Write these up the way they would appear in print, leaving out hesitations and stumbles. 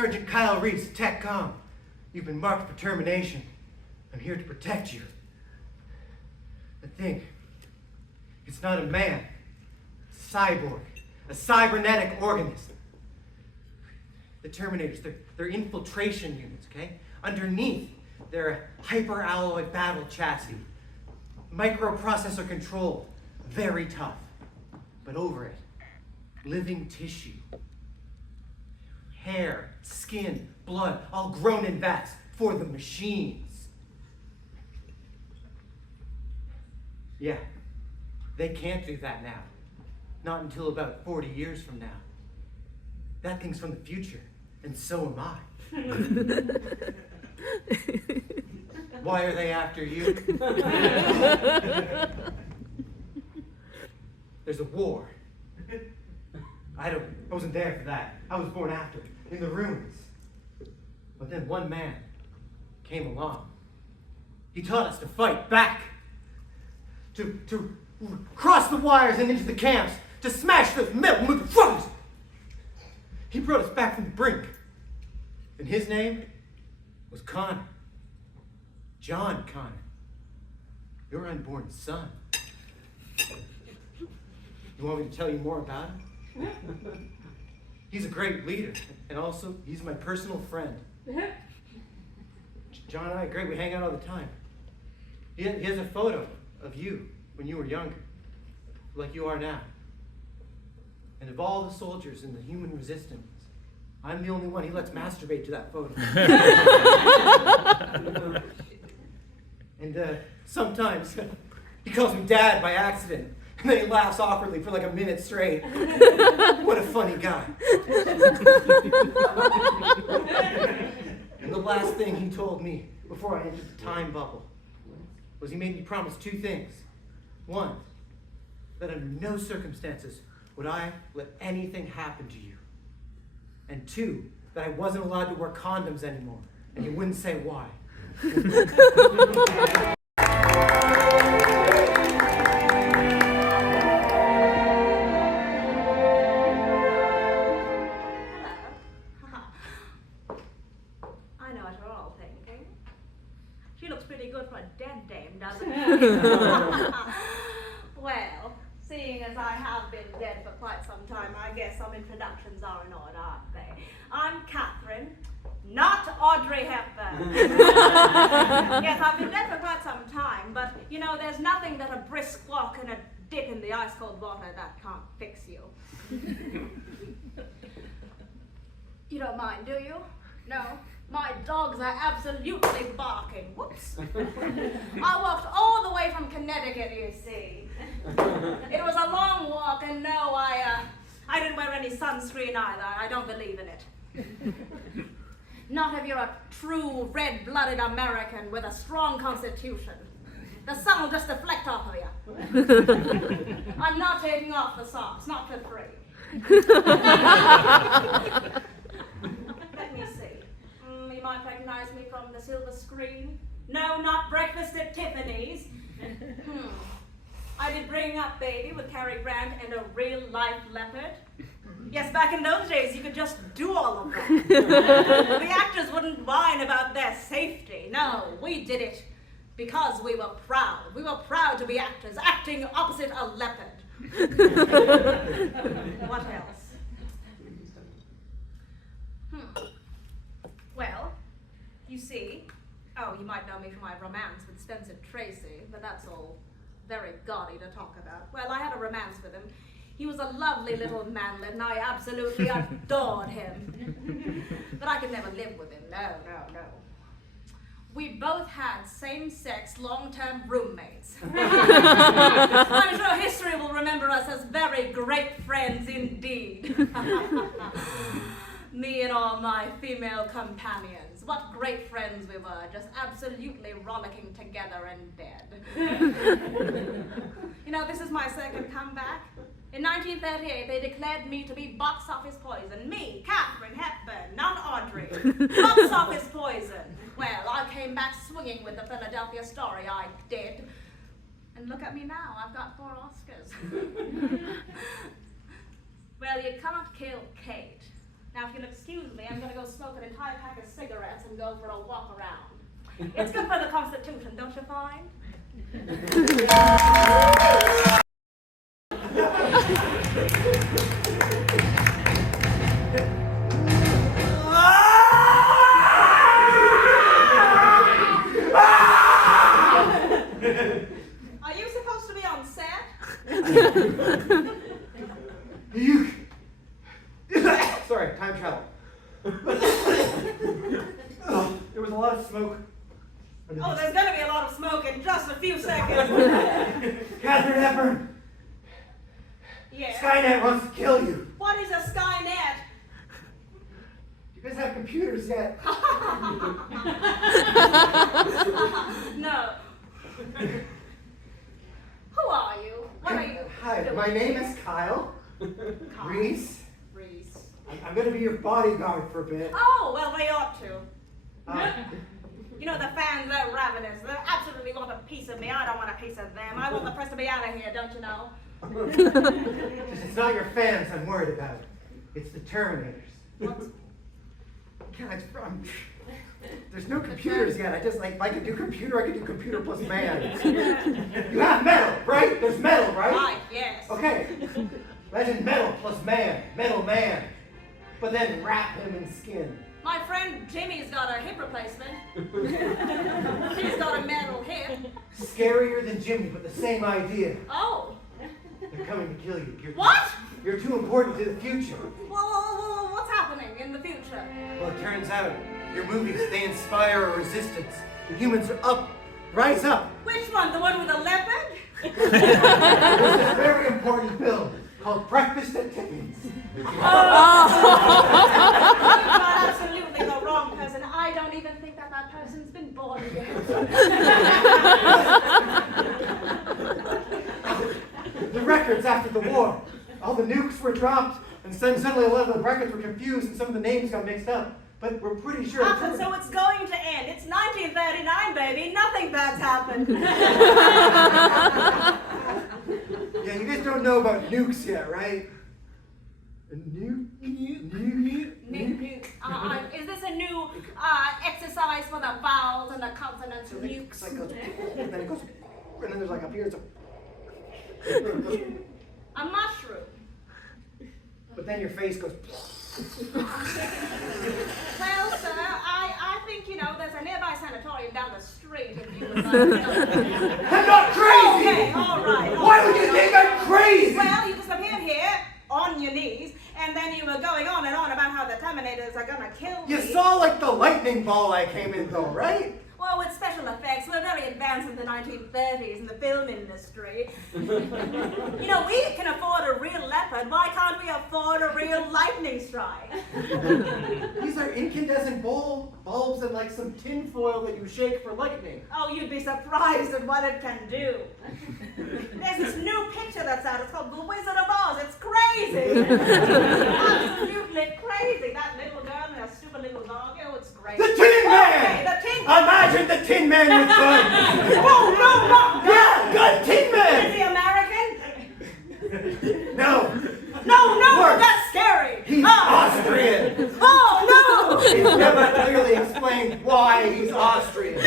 Sergeant Kyle Reese, TechCom. You've been marked for termination. I'm here to protect you. But think, it's not a man. It's a cyborg. A cybernetic organism. The Terminators, they're infiltration units, okay? Underneath, they're a hyper-alloy battle chassis. Microprocessor controlled. Very tough. But over it, living tissue. Hair, skin, blood, all grown in vats for the machines. Yeah, they can't do that now. Not until about 40 years from now. That thing's from the future, and so am I. Why are they after you? There's a war. I wasn't there for that. I was born after, in the ruins. But then one man came along. He taught us to fight back. To cross the wires and into the camps. To smash those metal motherfuckers. He brought us back from the brink. And his name was Connor. John Connor. Your unborn son. You want me to tell you more about him? He's a great leader, and also, he's my personal friend. John and I are great, we hang out all the time. He has a photo of you when you were younger, like you are now. And of all the soldiers in the human resistance, I'm the only one he lets masturbate to that photo. And sometimes he calls me Dad by accident, and then he laughs awkwardly for like a minute straight. What a funny guy. And the last thing he told me before I entered the time bubble was he made me promise two things. One, that under no circumstances would I let anything happen to you. And two, that I wasn't allowed to wear condoms anymore, and he wouldn't say why. I know what you're all thinking. She looks pretty good for a dead dame, doesn't she? Well, seeing as I have been dead for quite some time, I guess some introductions are in order, aren't they? I'm Katherine, not Audrey Hepburn. Yes, I've been dead for quite some time, but you know, there's nothing that a brisk walk and a dip in the ice-cold water that can't fix you. You don't mind, do you? No? My dogs are absolutely barking. Whoops. I walked all the way from Connecticut, you see. It was a long walk, and no, I didn't wear any sunscreen either. I don't believe in it. Not if you're a true red-blooded American with a strong constitution. The sun will just deflect off of you. I'm not taking off the socks, not for free. Let me see. You might recognize me from the silver screen. No, not Breakfast at Tiffany's. I did Bringing Up Baby with Cary Grant and a real-life leopard. Yes, back in those days, you could just do all of that. The actors wouldn't whine about their safety. No, we did it because we were proud. We were proud to be actors, acting opposite a leopard. What else? Well, you see, you might know me for my romance with Spencer Tracy, but that's all very gaudy to talk about. Well, I had a romance with him. He was a lovely little manlet, and I absolutely adored him. But I could never live with him, no. We both had same-sex, long-term roommates. I'm sure history will remember us as very great friends indeed. Me and all my female companions. What great friends we were, just absolutely rollicking together and dead. You know, this is my second comeback. In 1938, they declared me to be box office poison. Me, Katherine Hepburn, not Audrey. Box office poison. Well, I came back swinging with the Philadelphia story, I did. And look at me now, I've got 4 Oscars. Well, you can't kill Kate, Now, if you'll excuse me, I'm going to go smoke an entire pack of cigarettes and go for a walk around. It's good for the Constitution, don't you find? Are you supposed to be on set? You... Sorry, time travel. There was a lot of smoke. Oh, there's going to be a lot of smoke in just a few seconds. Katherine Hepburn, Yeah. Skynet wants to kill you. What is a Skynet? You guys have computers yet? No. Who are you? What are you? Hi, my name is Kyle. Reese. Reese. I'm going to be your bodyguard for a bit. Oh, well, they ought to. You know, the fans, they're ravenous. They absolutely want a piece of me. I don't want a piece of them. I want the press to be out of here, don't you know? It's not your fans I'm worried about. It's the Terminators. What? There's no computers yet. I just, like, if I could do computer, I could do computer plus man. You have metal, right? There's metal, right? Right, yes. Okay. Imagine metal plus man. Metal man. But then wrap him in skin. My friend Jimmy's got a hip replacement. He's got a metal hip. Scarier than Jimmy, but the same idea. Oh. They're coming to kill you. What? You're too important to the future. Whoa, what's happening in the future? Well, it turns out your movies, they inspire a resistance. The humans are up. Rise up. Which one? The one with the leopard? There's this very important film called Breakfast at Tiffany's. You've got absolutely the wrong person. I don't even think that person's been born yet. The records after the war. All the nukes were dropped, and then suddenly a lot of the records were confused, and some of the names got mixed up. But we're pretty sure. So it's going to end. It's 1939, baby. Nothing bad's happened. Yeah, you guys don't know about nukes yet, right? A nuke? Nuke. Is this a new exercise for the vowels and the consonants? Nukes. Like goes, and then it goes, and then there's like up here, it's A mushroom. but then your face goes. Well, sir, I think, there's a nearby sanatorium down the street if you would like to go. I'm not crazy! Okay, all right. Why would you think I'm crazy? Well, you just appeared here on your knees, and then you were going on and on about how the Terminators are gonna kill me. You saw like the lightning ball I came in though, right? Well, with special effects, we're very advanced in the 1930s in the film industry. We can afford a real leopard. Why can't we afford a real lightning strike? These are incandescent bulbs and like some tin foil that you shake for lightning. Oh, you'd be surprised at what it can do. There's this new picture that's out. It's called The Wizard of Oz. It's crazy. Absolutely crazy. That little girl and that stupid little dog. Oh, it's great. The Tin Man! Okay, the Tin Man. Imagine the Tin Man with guns! Oh, no. Yeah, gun Tin Is Man! he American? No, No, Worse. that's scary. he's Austrian! Oh, It's never clearly explained why he's Austrian. no.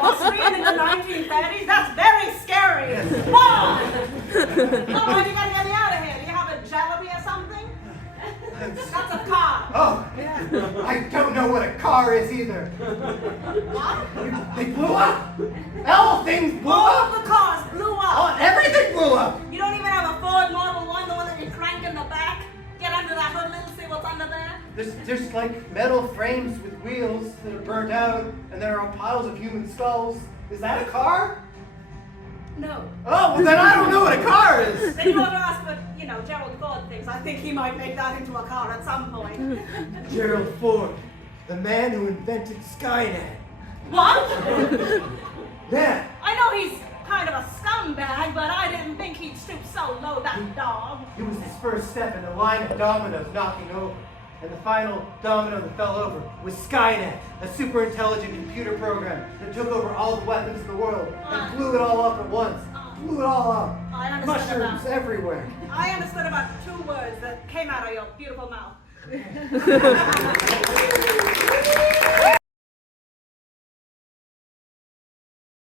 Austrian in the 1930s? That's very scary. Yes. Why? All right, you gotta get me out of here. Do you have a jalopy or something? That's a car. Oh, I don't know what a car is either. What? They blew up! All things blew All up! of the cars blew up. Everything blew up! You don't even have a Ford Model 1, the one that you crank in the back? Get under that hood, little, see what's under there? There's like metal frames with wheels that are burnt out, and there are piles of human skulls. Is that a car? No. Oh, well then I don't know what a car is! Then you ought to ask what, Gerald Ford thinks. I think he might make that into a car at some point. Gerald Ford, the man who invented Skynet. What? Yeah, I know he's kind of a scumbag, but I didn't think he'd stoop so low, that dog. it was his first step in a line of dominoes knocking over. And the final domino that fell over was Skynet, a super intelligent computer program that took over all the weapons in the world and blew it all up at once. Blew it all up. I understood Mushrooms about. everywhere. I understood about 2 words that came out of your beautiful mouth.